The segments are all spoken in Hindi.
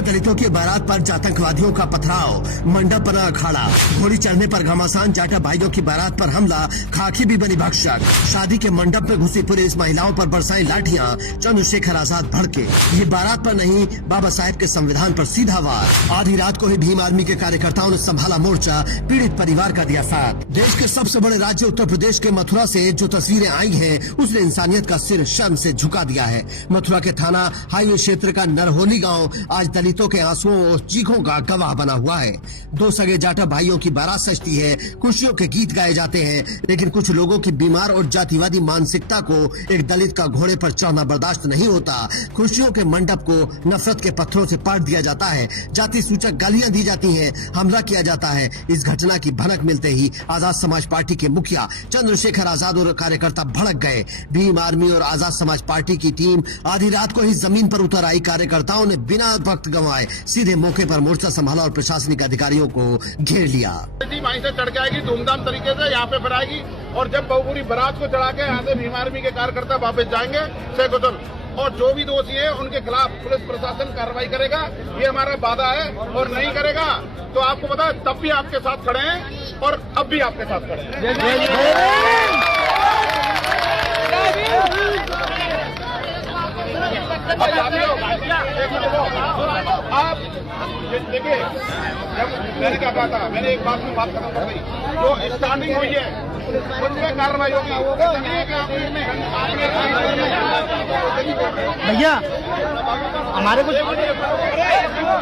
में दलितों की बारात पर आतंकवादियों का पथराव, मंडप बना अखाड़ा, घोड़ी चढ़ने पर घमासान, जाटा भाइयों की बारात पर हमला, खाकी भी बनी भक्षक। शादी के मंडप में घुसी पुलिस, महिलाओं पर बरसाई लाठियां, चंद्रशेखर आजाद भड़के। ये बारात पर नहीं, बाबा साहेब के संविधान पर सीधा वार। आधी रात को ही भीम आर्मी के कार्यकर्ताओं ने संभाला मोर्चा, पीड़ित परिवार का दिया साथ। देश के सबसे बड़े राज्य उत्तर प्रदेश के मथुरा से जो तस्वीरें आई हैं, उसने इंसानियत का सिर शर्म से झुका दिया है। मथुरा के थाना हाईवे क्षेत्र का नरहोली गांव आज दलितों के आंसुओं और चीखों का गवाह बना हुआ है। दो सगे जाटा भाइयों की बारात सजती है, खुशियों के गीत गाए जाते हैं, लेकिन कुछ लोगों की बीमार और जातिवादी मानसिकता को एक दलित का घोड़े पर चढ़ना बर्दाश्त नहीं होता। खुशियों के मंडप को नफरत के पत्थरों से पाट दिया जाता है, जाति सूचक गालियां दी जाती हैं, हमला किया जाता है। इस घटना की भनक मिलते ही आजाद समाज पार्टी के मुखिया चंद्रशेखर आजाद और कार्यकर्ता भड़क गए। भीम आर्मी और आजाद समाज पार्टी की टीम आधी रात को ही जमीन पर उतर आई। कार्यकर्ताओं ने बिना वक्त गंवाए सीधे मौके पर मोर्चा संभाला और प्रशासनिक अधिकारियों को घेर लिया। वहीं से चढ़ के आएगी, धूमधाम तरीके से यहाँ पे फिर आएगी और जब पूरी बारात को चढ़ा के यहाँ से भीम आर्मी के कार्यकर्ता वापस जाएंगे शेखोतल, और जो भी दोषी है उनके खिलाफ पुलिस प्रशासन कार्रवाई करेगा। ये हमारा वादा है, और नहीं करेगा तो आपको पता है तब भी आपके साथ खड़े हैं और अब भी आपके साथ खड़े हैं। आप देखिए, जब मैंने क्या कहा था, मैंने एक बात में बात करना पड़ गई, जो स्टार्टिंग हुई है उसमें कार्रवाई होगी। भैया हमारे कुछ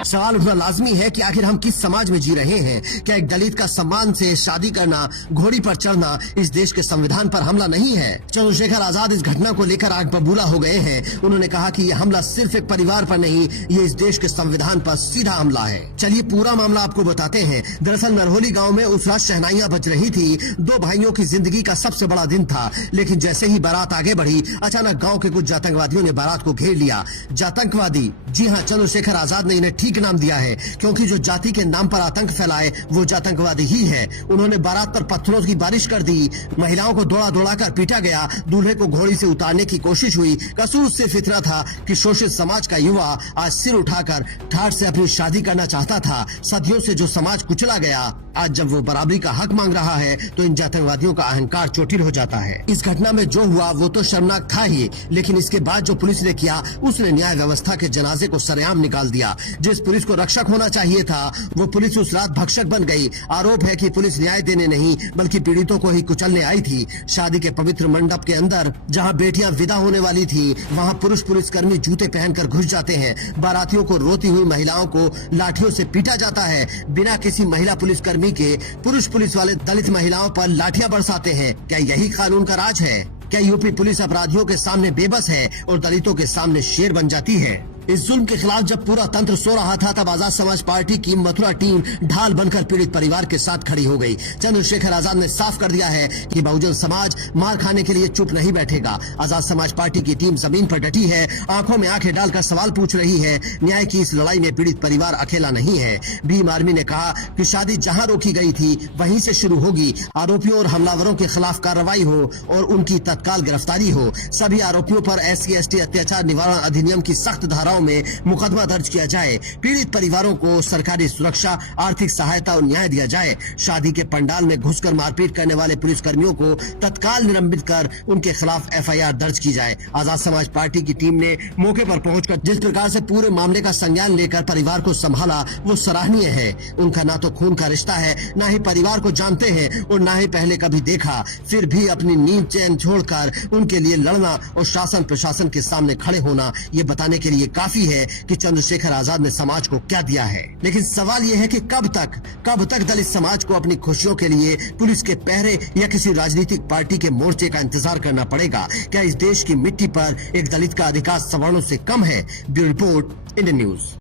सवाल उठना लाजमी है कि आखिर हम किस समाज में जी रहे हैं। क्या एक दलित का सम्मान से शादी करना, घोड़ी पर चढ़ना इस देश के संविधान पर हमला नहीं है? चंद्रशेखर आजाद इस घटना को लेकर आग बबूला हो गए हैं। उन्होंने कहा कि यह हमला सिर्फ एक परिवार पर नहीं, ये इस देश के संविधान पर सीधा हमला है। चलिए पूरा मामला आपको बताते हैं। दरअसल नरहोली गाँव में उस रात शहनाइयां बज रही थी। दो भाइयों की जिंदगी का सबसे बड़ा दिन था, लेकिन जैसे ही बारात आगे बढ़ी, अचानक गाँव के कुछ आतंकवादियों ने बारात को घेर लिया। आतंकवादी, जी हाँ, चंद्रशेखर आजाद ने इन्हें ठीक नाम दिया है, क्योंकि जो जाति के नाम पर आतंक फैलाए वो आतंकवादी ही है। उन्होंने बारात पर पत्थरों की बारिश कर दी, महिलाओं को दौड़ा दौड़ा कर पीटा गया, दूल्हे को घोड़ी से उतारने की कोशिश हुई। कसूर सिर्फ इतना था कि शोषित समाज का युवा आज सिर उठाकर ठाठ से अपनी शादी करना चाहता था। सदियों से जो समाज कुचला गया, आज जब वो बराबरी का हक मांग रहा है तो इन आतंकवादियों का अहंकार चोटिल हो जाता है। इस घटना में जो हुआ वो तो शर्मनाक था ही, लेकिन इसके बाद जो पुलिस ने किया, उसने न्याय व्यवस्था के जनाजे को सरेआम निकाल दिया। जिस पुलिस को रक्षक होना चाहिए था, वो पुलिस उस रात भक्षक बन गई। आरोप है कि पुलिस न्याय देने नहीं बल्कि पीड़ितों को ही कुचलने आई थी। शादी के पवित्र मंडप के अंदर जहां बेटियां विदा होने वाली थी, वहां पुलिसकर्मी जूते पहनकर घुस जाते हैं। बारातियों को रोती हुई महिलाओं को लाठियों से पीटा जाता है। बिना किसी महिला पुलिसकर्मी के पुलिस वाले दलित महिलाओं पर लाठियां बरसाते हैं। क्या यही कानून का राज है? क्या यूपी पुलिस अपराधियों के सामने बेबस है और दलितों के सामने शेर बन जाती है? इस जुल्म के खिलाफ जब पूरा तंत्र सो रहा था, तब आजाद समाज पार्टी की मथुरा टीम ढाल बनकर पीड़ित परिवार के साथ खड़ी हो गई। चंद्रशेखर आजाद ने साफ कर दिया है कि बहुजन समाज मार खाने के लिए चुप नहीं बैठेगा। आजाद समाज पार्टी की टीम जमीन पर डटी है, आंखों में आंखें डालकर सवाल पूछ रही है। न्याय की इस लड़ाई में पीड़ित परिवार अकेला नहीं है। भीम आर्मी ने कहा कि शादी जहां रोकी गई थी वहीं से शुरू होगी। आरोपियों और हमलावरों के खिलाफ कार्रवाई हो और उनकी तत्काल गिरफ्तारी हो। सभी आरोपियों पर SC/ST अत्याचार निवारण अधिनियम की सख्त धाराओं में मुकदमा दर्ज किया जाए। पीड़ित परिवारों को सरकारी सुरक्षा, आर्थिक सहायता और न्याय दिया जाए। शादी के पंडाल में घुसकर मारपीट करने वाले पुलिसकर्मियों को तत्काल निलंबित कर उनके खिलाफ FIR दर्ज की जाए। आजाद समाज पार्टी की टीम ने मौके पर पहुंचकर जिस प्रकार से पूरे मामले का संज्ञान लेकर परिवार को संभाला, वो सराहनीय है। उनका ना तो खून का रिश्ता है, ना ही परिवार को जानते हैं और ना ही पहले कभी देखा, फिर भी अपनी नींद चैन छोड़कर उनके लिए लड़ना और शासन प्रशासन के सामने खड़े होना, ये बताने के लिए काफी है कि चंद्रशेखर आजाद ने समाज को क्या दिया है। लेकिन सवाल यह है कि कब तक दलित समाज को अपनी खुशियों के लिए पुलिस के पहरे या किसी राजनीतिक पार्टी के मोर्चे का इंतजार करना पड़ेगा? क्या इस देश की मिट्टी पर एक दलित का अधिकार सवर्णों से कम है? Bureau report, Indian news.